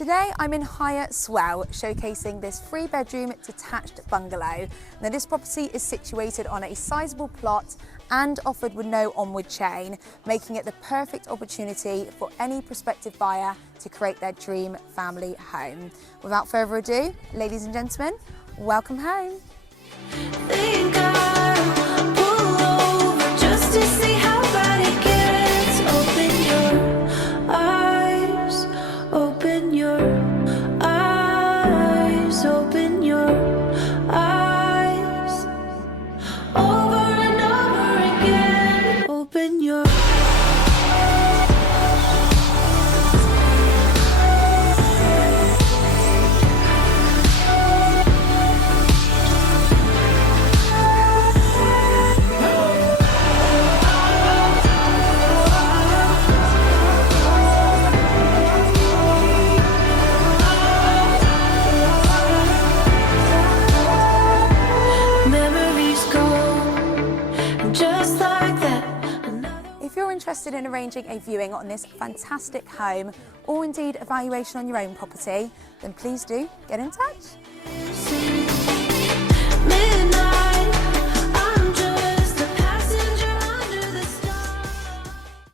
Today I'm in Higher Swell, showcasing this 3-bedroom detached bungalow. Now this property is situated on a sizable plot and offered with no onward chain, making it the perfect opportunity for any prospective buyer to create their dream family home. Without further ado, ladies and gentlemen, welcome home. Think I'll pull over just to see how bad it gets. Open your eyes, open your eyes, open your eyes. Over and over again, open your If you're interested in arranging a viewing on this fantastic home, or indeed a valuation on your own property, then please do get in touch.